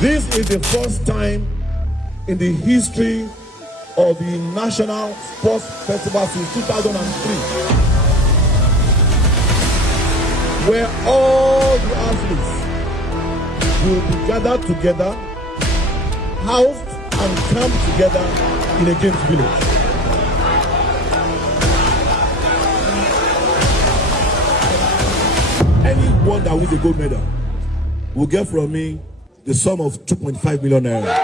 This is the first time in the history of the National Sports Festival since 2003 where all the athletes will be gathered together, housed and camped together in a games village. Anyone that wins a gold medal will get from me the sum of 2.5 million naira.